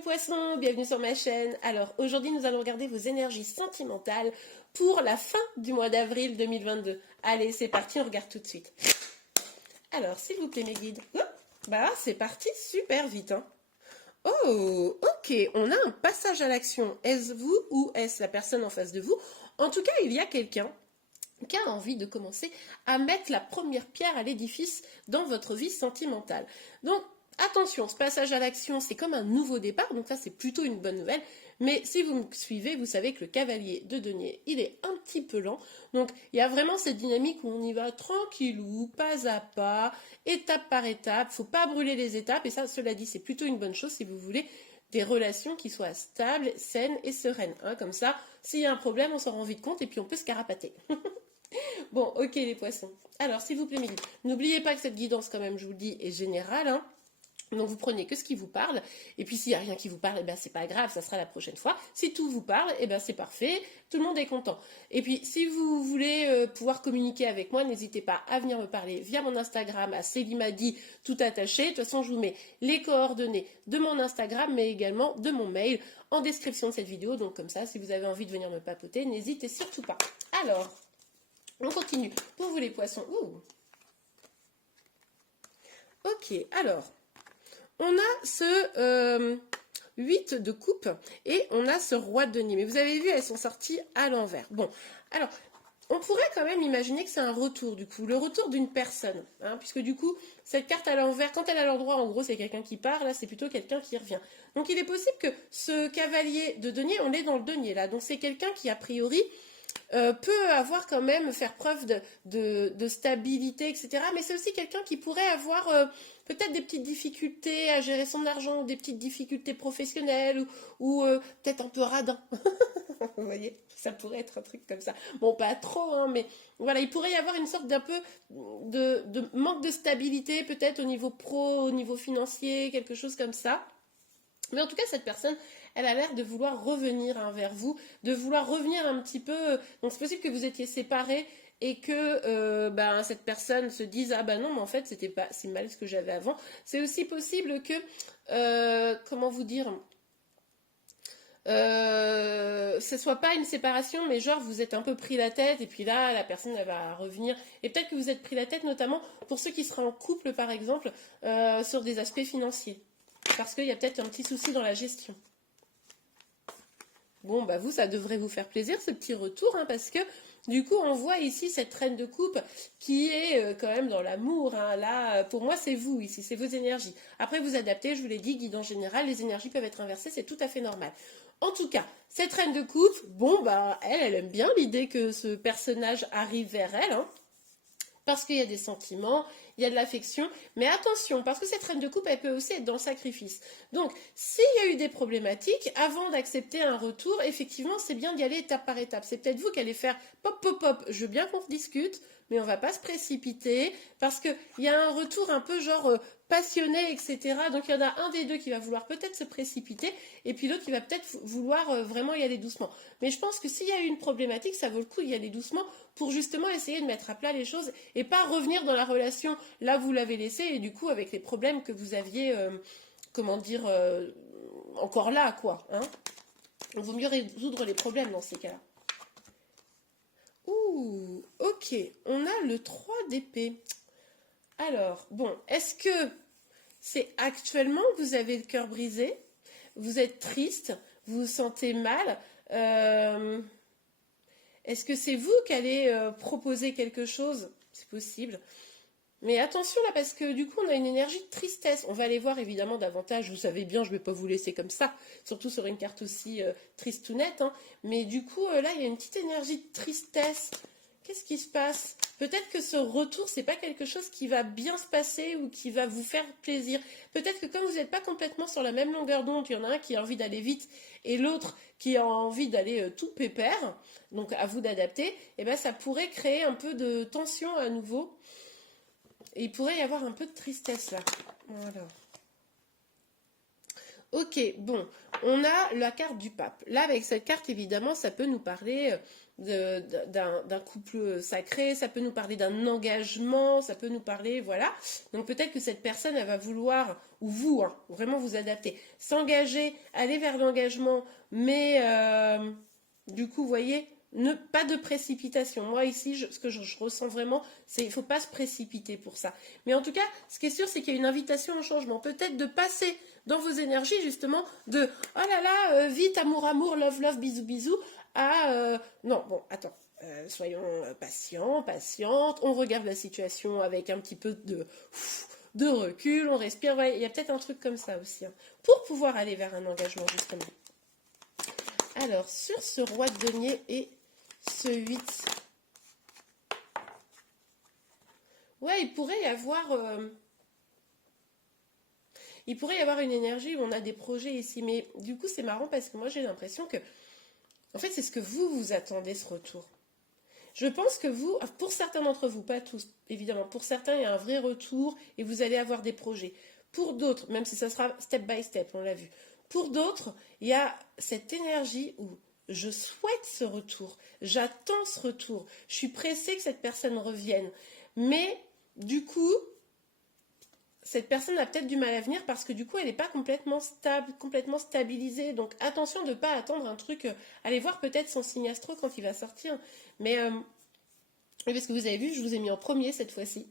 mes poissons, bienvenue sur ma chaîne. Alors aujourd'hui nous allons regarder vos énergies sentimentales pour la fin du mois d'avril 2022. Allez c'est parti, on regarde tout de suite. Alors s'il vous plaît mes guides. Hop, bah c'est parti super vite hein. Oh ok, on a un passage à l'action. Est-ce vous ou est-ce la personne en face de vous? En tout cas il y a quelqu'un qui a envie de commencer à mettre la première pierre à l'édifice dans votre vie sentimentale. Donc attention, ce passage à l'action, c'est comme un nouveau départ, donc ça c'est plutôt une bonne nouvelle. Mais si vous me suivez, vous savez que le cavalier de denier, il est un petit peu lent. Donc il y a vraiment cette dynamique où on y va tranquillou, pas à pas, étape par étape. Faut pas brûler les étapes. Et ça, cela dit, c'est plutôt une bonne chose si vous voulez des relations qui soient stables, saines et sereines. Hein. Comme ça, s'il y a un problème, on s'en rend vite compte et puis on peut se carapater. Bon, ok les poissons. Alors, s'il vous plaît, mes guides, n'oubliez pas que cette guidance, quand même, je vous le dis, est générale. Hein. Donc, vous prenez que ce qui vous parle. Et puis, s'il n'y a rien qui vous parle, eh ben, c'est pas grave, ça sera la prochaine fois. Si tout vous parle, eh ben, c'est parfait. Tout le monde est content. Et puis, si vous voulez pouvoir communiquer avec moi, n'hésitez pas à venir me parler via mon Instagram, à Célimadi, tout attaché. De toute façon, je vous mets les coordonnées de mon Instagram, mais également de mon mail en description de cette vidéo. Donc, comme ça, si vous avez envie de venir me papoter, n'hésitez surtout pas. Alors... on continue. Pour vous les poissons. Ouh. Ok, alors, on a ce 8 de coupe et on a ce roi de denier. Mais vous avez vu, elles sont sorties à l'envers. Bon, alors, on pourrait quand même imaginer que c'est un retour du coup, le retour d'une personne. Hein, puisque du coup, cette carte à l'envers, quand elle est à l'endroit, en gros, c'est quelqu'un qui part. Là, c'est plutôt quelqu'un qui revient. Donc, il est possible que ce cavalier de denier, on est dans le denier là. Donc, c'est quelqu'un qui, a priori... peut avoir quand même, faire preuve de stabilité, etc. Mais c'est aussi quelqu'un qui pourrait avoir peut-être des petites difficultés à gérer son argent, ou des petites difficultés professionnelles, ou peut-être un peu radin. Vous voyez, ça pourrait être un truc comme ça. Bon, pas trop, hein, mais voilà, il pourrait y avoir une sorte d'un peu de manque de stabilité, peut-être au niveau pro, au niveau financier, quelque chose comme ça. Mais en tout cas, cette personne, elle a l'air de vouloir revenir hein, vers vous, de vouloir revenir un petit peu. Donc, c'est possible que vous étiez séparés et que cette personne se dise ah ben non, mais en fait, c'était pas si mal ce que j'avais avant. C'est aussi possible que, comment vous dire, ce soit pas une séparation, mais genre vous êtes un peu pris la tête et puis là, la personne elle va revenir. Et peut-être que vous êtes pris la tête, notamment pour ceux qui seraient en couple, par exemple, sur des aspects financiers. Parce qu'il y a peut-être un petit souci dans la gestion. Bon, bah vous, ça devrait vous faire plaisir, ce petit retour, hein, parce que du coup, on voit ici cette reine de coupe qui est quand même dans l'amour. Hein. Là, pour moi, c'est vous ici, c'est vos énergies. Après, vous adaptez, je vous l'ai dit, guide en général, les énergies peuvent être inversées, c'est tout à fait normal. En tout cas, cette reine de coupe, bon, bah, elle aime bien l'idée que ce personnage arrive vers elle, hein. Parce qu'il y a des sentiments, il y a de l'affection, mais attention, parce que cette reine de coupe, elle peut aussi être dans le sacrifice. Donc, s'il y a eu des problématiques, avant d'accepter un retour, effectivement, c'est bien d'y aller étape par étape. C'est peut-être vous qui allez faire pop, pop, pop, je veux bien qu'on discute, mais on va pas se précipiter, parce qu'il y a un retour un peu genre passionné, etc. Donc, il y en a un des deux qui va vouloir peut-être se précipiter, et puis l'autre qui va peut-être vouloir vraiment y aller doucement. Mais je pense que s'il y a eu une problématique, ça vaut le coup d'y aller doucement pour justement essayer de mettre à plat les choses et pas revenir dans la relation là où vous l'avez laissé et du coup avec les problèmes que vous aviez, encore là, quoi. Hein. Il vaut mieux résoudre les problèmes dans ces cas-là. Ouh, ok, on a le 3 d'épée. Alors, bon, est-ce que c'est actuellement que vous avez le cœur brisé? Vous êtes triste? Vous vous sentez mal? Est-ce que c'est vous qui allez proposer quelque chose? C'est possible. Mais attention là, parce que du coup, on a une énergie de tristesse. On va aller voir évidemment davantage. Vous savez bien, je ne vais pas vous laisser comme ça. Surtout sur une carte aussi triste ou nette. Hein. Mais du coup, là, il y a une petite énergie de tristesse. Qu'est-ce qui se passe? Peut-être que ce retour, c'est pas quelque chose qui va bien se passer ou qui va vous faire plaisir. Peut-être que comme vous n'êtes pas complètement sur la même longueur d'onde, il y en a un qui a envie d'aller vite et l'autre qui a envie d'aller tout pépère, donc à vous d'adapter, et ben ça pourrait créer un peu de tension à nouveau. Et il pourrait y avoir un peu de tristesse là. Voilà. Ok, bon, on a la carte du pape. Là, avec cette carte, évidemment, ça peut nous parler d'un couple sacré, ça peut nous parler d'un engagement, ça peut nous parler, voilà. Donc peut-être que cette personne, elle va vouloir, ou vous, hein, vraiment vous adapter, s'engager, aller vers l'engagement, mais du coup, vous voyez, pas de précipitation. Moi, ici, ce que je ressens vraiment, c'est qu'il ne faut pas se précipiter pour ça. Mais en tout cas, ce qui est sûr, c'est qu'il y a une invitation au changement. Peut-être de passer dans vos énergies, justement, de oh là là, vite, amour, amour, love, love, bisous, bisous, à non, bon, attends. Soyons patients, patientes, on regarde la situation avec un petit peu de recul, on respire, ouais, il y a peut-être un truc comme ça aussi, hein, pour pouvoir aller vers un engagement, justement. Alors, sur ce roi de denier et ce 8, ouais, il pourrait y avoir une énergie où on a des projets ici, mais du coup, c'est marrant parce que moi, j'ai l'impression que, en fait, c'est ce que vous attendez, ce retour. Je pense que vous, pour certains d'entre vous, pas tous, évidemment, pour certains, il y a un vrai retour et vous allez avoir des projets. Pour d'autres, même si ça sera step by step, on l'a vu. Pour d'autres, il y a cette énergie où je souhaite ce retour, j'attends ce retour, je suis pressée que cette personne revienne. Mais du coup, cette personne a peut-être du mal à venir parce que du coup, elle n'est pas complètement stable, complètement stabilisée. Donc attention de ne pas attendre un truc. Allez voir peut-être son signe astro quand il va sortir. Mais parce que vous avez vu, je vous ai mis en premier cette fois-ci.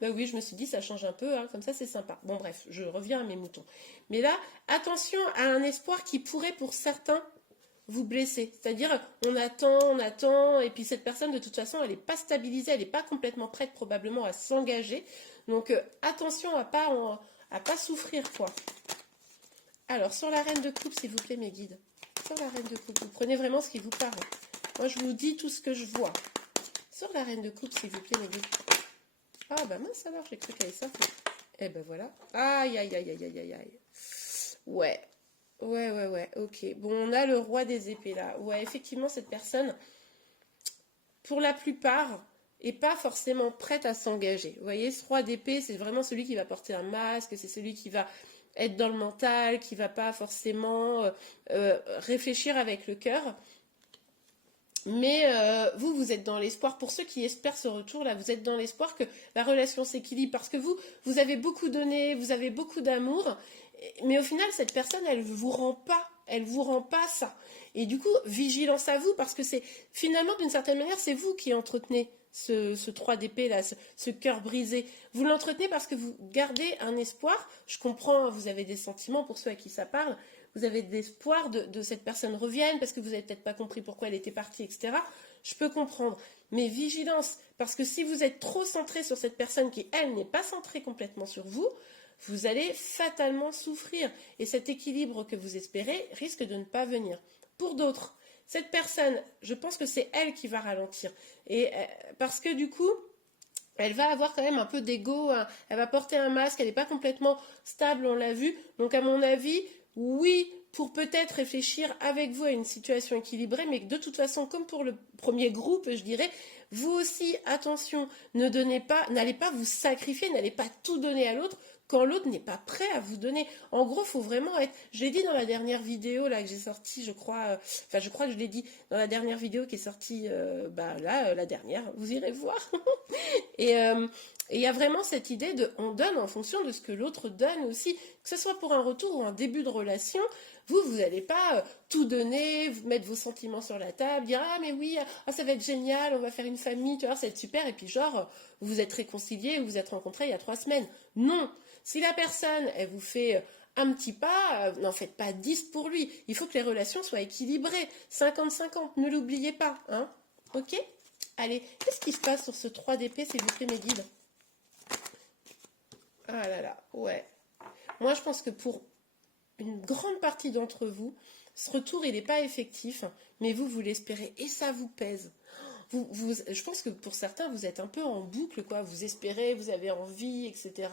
Bah oui, je me suis dit, ça change un peu, hein, comme ça c'est sympa. Bon bref, je reviens à mes moutons. Mais là, attention à un espoir qui pourrait pour certains vous blesser. C'est-à-dire, on attend, et puis cette personne, de toute façon, elle n'est pas stabilisée, elle n'est pas complètement prête probablement à s'engager. Donc attention à pas souffrir, quoi. Alors, sur la reine de coupe, s'il vous plaît, mes guides. Sur la reine de coupe, vous prenez vraiment ce qui vous parle. Moi, je vous dis tout ce que je vois. Sur la reine de coupe, s'il vous plaît, mes guides. Ah, bah mince alors, j'ai cru qu'elle allait sortir. Eh ben voilà. Aïe, aïe, aïe, aïe, aïe, aïe, aïe. Ouais. Ouais, ok. Bon, on a le roi des épées là. Ouais, effectivement, cette personne, pour la plupart, est pas forcément prête à s'engager. Vous voyez, ce roi d'épée, c'est vraiment celui qui va porter un masque, c'est celui qui va être dans le mental, qui va pas forcément réfléchir avec le cœur. Mais vous êtes dans l'espoir, pour ceux qui espèrent ce retour-là, vous êtes dans l'espoir que la relation s'équilibre, parce que vous avez beaucoup donné, vous avez beaucoup d'amour, mais au final, cette personne, elle vous rend pas ça. Et du coup, vigilance à vous, parce que c'est, finalement, d'une certaine manière, c'est vous qui entretenez ce 3 d'épée là, ce cœur brisé. Vous l'entretenez parce que vous gardez un espoir. Je comprends, vous avez des sentiments pour ceux à qui ça parle. Vous avez de l'espoir de cette personne revienne parce que vous n'avez peut-être pas compris pourquoi elle était partie, etc. Je peux comprendre. Mais vigilance, parce que si vous êtes trop centré sur cette personne qui, elle, n'est pas centrée complètement sur vous, vous allez fatalement souffrir. Et cet équilibre que vous espérez risque de ne pas venir. Pour d'autres, cette personne, je pense que c'est elle qui va ralentir. Et parce que du coup, elle va avoir quand même un peu d'ego, hein. Elle va porter un masque, elle n'est pas complètement stable, on l'a vu. Donc à mon avis, oui, pour peut-être réfléchir avec vous à une situation équilibrée, mais de toute façon, comme pour le premier groupe, je dirais, vous aussi, attention, n'allez pas vous sacrifier, n'allez pas tout donner à l'autre quand l'autre n'est pas prêt à vous donner. En gros, il faut vraiment être... Je l'ai dit dans la dernière vidéo là que j'ai sortie, je crois... je crois que je l'ai dit dans la dernière vidéo qui est sortie, la dernière, vous irez voir. Et il y a vraiment cette idée de... On donne en fonction de ce que l'autre donne aussi, que ce soit pour un retour ou un début de relation. Vous n'allez pas tout donner, vous mettre vos sentiments sur la table, dire ah mais oui, ça va être génial, on va faire une famille, tu vois, ça va être super, et puis genre, vous vous êtes réconciliés, vous vous êtes rencontrés il y a 3 semaines. Non, si la personne, elle vous fait un petit pas, n'en faites pas 10 pour lui. Il faut que les relations soient équilibrées. 50-50, ne l'oubliez pas. Hein, ok? Allez, qu'est-ce qui se passe sur ce 3 d'épée, s'il vous plaît, mes guides? Ah là là, ouais. Moi, je pense que pour une grande partie d'entre vous, ce retour, il n'est pas effectif, mais vous l'espérez, et ça vous pèse. Je pense que pour certains, vous êtes un peu en boucle, quoi. Vous espérez, vous avez envie, etc.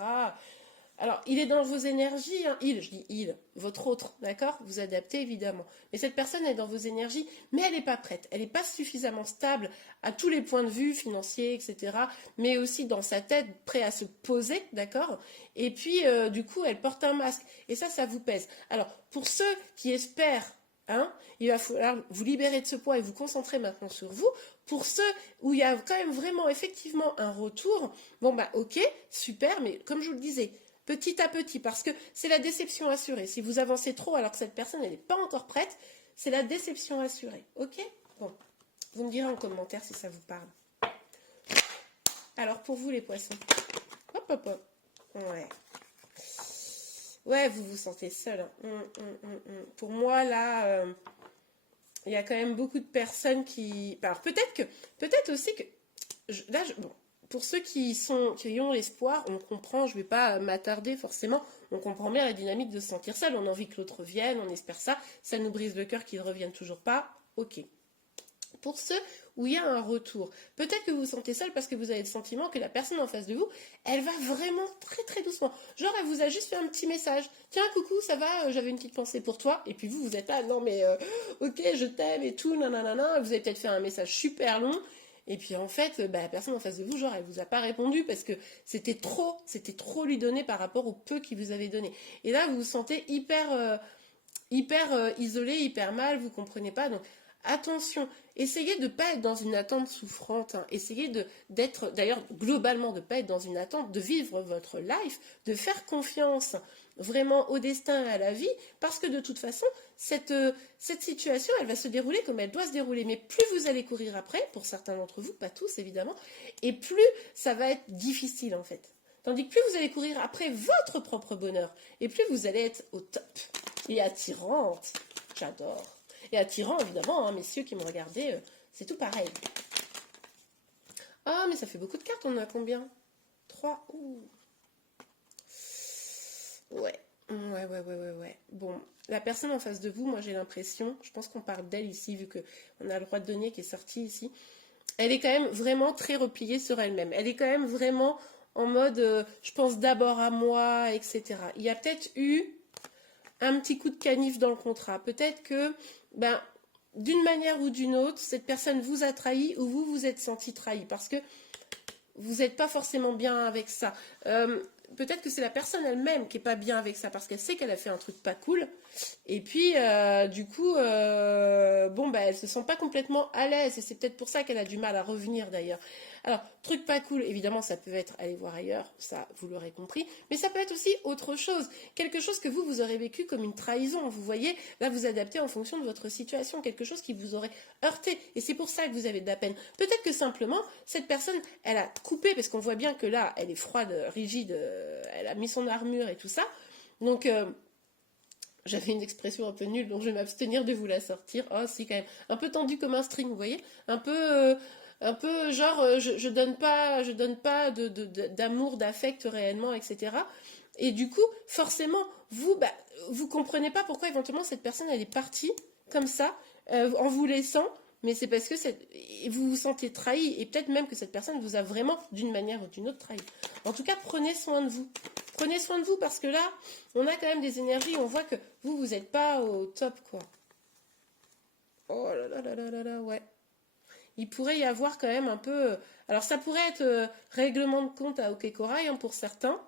Alors, il est dans vos énergies, hein. Je dis il, votre autre, d'accord? Vous adaptez évidemment. Mais cette personne est dans vos énergies, mais elle n'est pas prête. Elle n'est pas suffisamment stable à tous les points de vue, financiers, etc. Mais aussi dans sa tête, prêt à se poser, d'accord? Et puis, du coup, elle porte un masque. Et ça vous pèse. Alors, pour ceux qui espèrent, hein, il va falloir vous libérer de ce poids et vous concentrer maintenant sur vous. Pour ceux où il y a quand même vraiment, effectivement, un retour, bon, bah, ok, super, mais comme je vous le disais, petit à petit, parce que c'est la déception assurée. Si vous avancez trop alors que cette personne n'est pas encore prête, c'est la déception assurée. Ok? Bon, vous me direz en commentaire si ça vous parle. Alors pour vous les poissons, hop hop hop, ouais. Ouais, vous vous sentez seul. Hein. Pour moi là, il y a quand même beaucoup de personnes qui. Alors peut-être aussi que bon, pour ceux qui ont l'espoir, on comprend, je ne vais pas m'attarder forcément, on comprend bien la dynamique de se sentir seul, on a envie que l'autre vienne, on espère ça, ça nous brise le cœur qu'il ne revienne toujours pas, ok. Pour ceux où il y a un retour, peut-être que vous vous sentez seul parce que vous avez le sentiment que la personne en face de vous, elle va vraiment très très doucement. Genre, elle vous a juste fait un petit message. Tiens, coucou, ça va, j'avais une petite pensée pour toi. Et puis vous êtes là, non mais, ok, je t'aime et tout, nanana. Vous avez peut-être fait un message super long. Et puis en fait, la personne en face de vous, genre, elle vous a pas répondu parce que c'était trop lui donner par rapport au peu qu'il vous avait donné. Et là, vous vous sentez hyper isolé, hyper mal, vous comprenez pas. Donc attention, essayez de ne pas être dans une attente souffrante. Hein. Essayez d'être, d'ailleurs, globalement, de ne pas être dans une attente, de vivre votre life, de faire confiance vraiment au destin et à la vie, parce que de toute façon, cette situation, elle va se dérouler comme elle doit se dérouler. Mais plus vous allez courir après, pour certains d'entre vous, pas tous évidemment, et plus ça va être difficile en fait. Tandis que plus vous allez courir après votre propre bonheur, et plus vous allez être au top. Et attirante, j'adore. Et attirant, évidemment, hein, messieurs qui m'ont regardé, c'est tout pareil. Ah, mais ça fait beaucoup de cartes, on en a combien? 3. Ouh. Ouais. Ouais. Bon, la personne en face de vous, moi j'ai l'impression, je pense qu'on parle d'elle ici, vu qu'on a le roi de denier qui est sorti ici. Elle est quand même vraiment très repliée sur elle-même. Elle est quand même vraiment en mode, je pense d'abord à moi, etc. Il y a peut-être eu un petit coup de canif dans le contrat. Peut-être que, d'une manière ou d'une autre, cette personne vous a trahi ou vous vous êtes senti trahi parce que vous n'êtes pas forcément bien avec ça. Peut-être que c'est la personne elle-même qui n'est pas bien avec ça parce qu'elle sait qu'elle a fait un truc pas cool. Et puis, du coup, elle se sent pas complètement à l'aise. Et c'est peut-être pour ça qu'elle a du mal à revenir d'ailleurs. Alors, truc pas cool, évidemment, ça peut être aller voir ailleurs, ça, vous l'aurez compris. Mais ça peut être aussi autre chose. Quelque chose que vous aurez vécu comme une trahison. Vous voyez, là, vous adaptez en fonction de votre situation. Quelque chose qui vous aurait heurté. Et c'est pour ça que vous avez de la peine. Peut-être que simplement, cette personne, elle a coupé, parce qu'on voit bien que là, elle est froide, rigide, elle a mis son armure et tout ça. Donc, j'avais une expression un peu nulle, donc je vais m'abstenir de vous la sortir. Oh, si, quand même. Un peu tendu comme un string, vous voyez? Un peu genre, je donne pas d'amour, d'affect réellement, etc. Et du coup, forcément, vous comprenez pas pourquoi éventuellement cette personne, elle est partie comme ça, en vous laissant. Mais c'est parce que vous vous sentez trahi et peut-être même que cette personne vous a vraiment, d'une manière ou d'une autre, trahi. En tout cas, prenez soin de vous. Prenez soin de vous parce que là, on a quand même des énergies, on voit que vous n'êtes pas au top, quoi. Oh là, ouais. Il pourrait y avoir quand même un peu... Alors ça pourrait être règlement de compte à OK Corail hein, pour certains.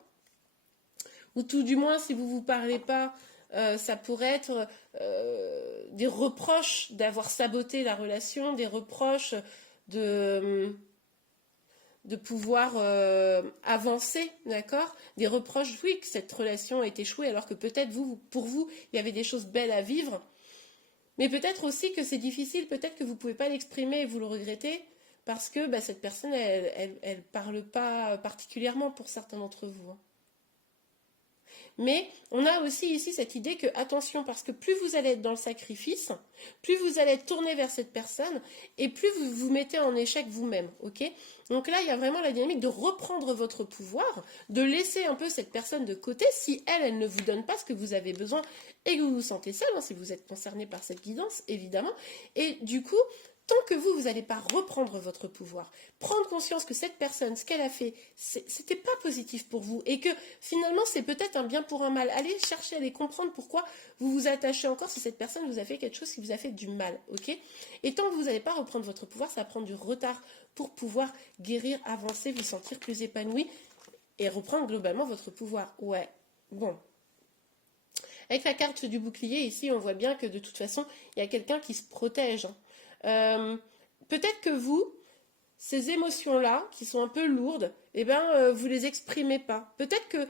Ou tout du moins, si vous ne vous parlez pas, ça pourrait être des reproches d'avoir saboté la relation, des reproches de pouvoir avancer, d'accord? Des reproches, oui, que cette relation ait échoué, alors que peut-être pour vous, il y avait des choses belles à vivre. Mais peut-être aussi que c'est difficile, peut-être que vous ne pouvez pas l'exprimer et vous le regrettez, parce que cette personne, elle parle pas particulièrement pour certains d'entre vous. Hein. Mais on a aussi ici cette idée que, attention, parce que plus vous allez être dans le sacrifice, plus vous allez être tourné vers cette personne, et plus vous vous mettez en échec vous-même, ok? Donc là, il y a vraiment la dynamique de reprendre votre pouvoir, de laisser un peu cette personne de côté, si elle ne vous donne pas ce que vous avez besoin, et que vous vous sentez seul, hein, si vous êtes concerné par cette guidance, évidemment, et du coup, tant que vous n'allez pas reprendre votre pouvoir, prendre conscience que cette personne, ce qu'elle a fait, c'était pas positif pour vous et que finalement c'est peut-être un bien pour un mal. Allez chercher, allez comprendre pourquoi vous vous attachez encore si cette personne vous a fait quelque chose qui vous a fait du mal, ok? Et tant que vous n'allez pas reprendre votre pouvoir, ça va prendre du retard pour pouvoir guérir, avancer, vous sentir plus épanoui et reprendre globalement votre pouvoir. Ouais, bon. Avec la carte du bouclier, ici, on voit bien que de toute façon, il y a quelqu'un qui se protège. Peut-être que vous, ces émotions-là, qui sont un peu lourdes, eh ben, vous les exprimez pas. Peut-être que...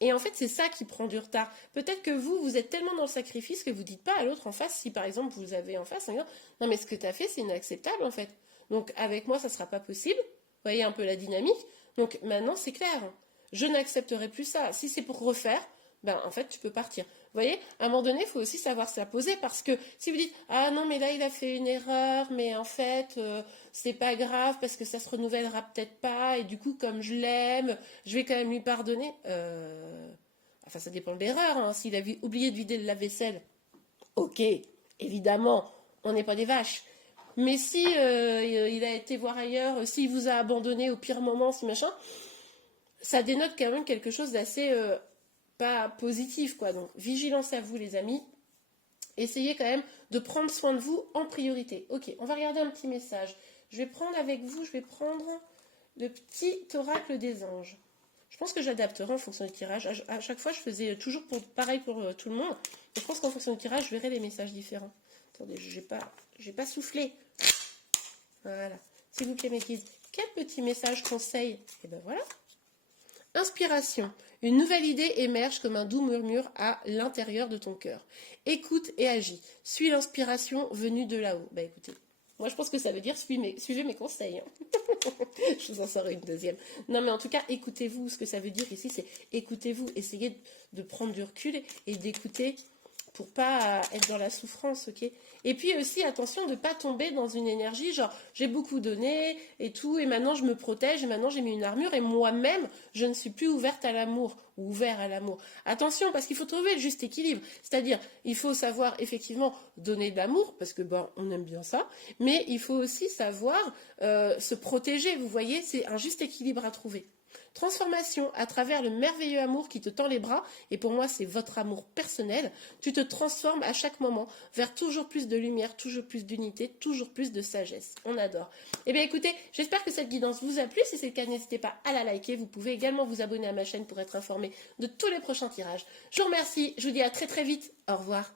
Et en fait, c'est ça qui prend du retard. Peut-être que vous êtes tellement dans le sacrifice que vous ne dites pas à l'autre en face, si par exemple vous avez en face, en disant, non mais ce que tu as fait, c'est inacceptable en fait. Donc avec moi, ça ne sera pas possible. Vous voyez un peu la dynamique. Donc maintenant, c'est clair. Je n'accepterai plus ça. Si c'est pour refaire, ben en fait, tu peux partir. Vous voyez, à un moment donné, il faut aussi savoir s'imposer parce que si vous dites ah non mais là il a fait une erreur, mais en fait c'est pas grave parce que ça se renouvellera peut-être pas et du coup comme je l'aime, je vais quand même lui pardonner. Enfin ça dépend de l'erreur. Hein. S'il a oublié de vider le lave-vaisselle, ok, évidemment, on n'est pas des vaches. Mais si il a été voir ailleurs, s'il vous a abandonné au pire moment, si machin, ça dénote quand même quelque chose d'assez pas positif, quoi. Donc, vigilance à vous, les amis. Essayez quand même de prendre soin de vous en priorité. Ok, on va regarder un petit message. Je vais prendre avec vous, je vais prendre le petit oracle des anges. Je pense que j'adapterai en fonction du tirage. À chaque fois, je faisais toujours pareil pour tout le monde. Et je pense qu'en fonction du tirage, je verrai les messages différents. Attendez, je n'ai pas soufflé. Voilà. S'il vous plaît, mes guides, quel petit message conseil? Et ben voilà. Inspiration. Une nouvelle idée émerge comme un doux murmure à l'intérieur de ton cœur. Écoute et agis. Suis l'inspiration venue de là-haut. Bah écoutez, moi je pense que ça veut dire suivez mes conseils. Hein. Je vous en sors une deuxième. Non mais en tout cas, écoutez-vous. Ce que ça veut dire ici, c'est écoutez-vous. Essayez de prendre du recul et d'écouter pour pas être dans la souffrance, ok? Et puis aussi, attention de ne pas tomber dans une énergie genre j'ai beaucoup donné et tout, et maintenant je me protège, et maintenant j'ai mis une armure, et moi-même, je ne suis plus ouverte à l'amour, ou ouvert à l'amour. Attention, parce qu'il faut trouver le juste équilibre. C'est-à-dire, il faut savoir effectivement donner de l'amour, parce que bon, on aime bien ça, mais il faut aussi savoir se protéger, vous voyez, c'est un juste équilibre à trouver. Transformation à travers le merveilleux amour qui te tend les bras, et pour moi c'est votre amour personnel, tu te transformes à chaque moment vers toujours plus de lumière, toujours plus d'unité, toujours plus de sagesse. On adore. Eh bien écoutez, j'espère que cette guidance vous a plu, si c'est le cas n'hésitez pas à la liker, vous pouvez également vous abonner à ma chaîne pour être informé de tous les prochains tirages. Je vous remercie, je vous dis à très très vite, au revoir.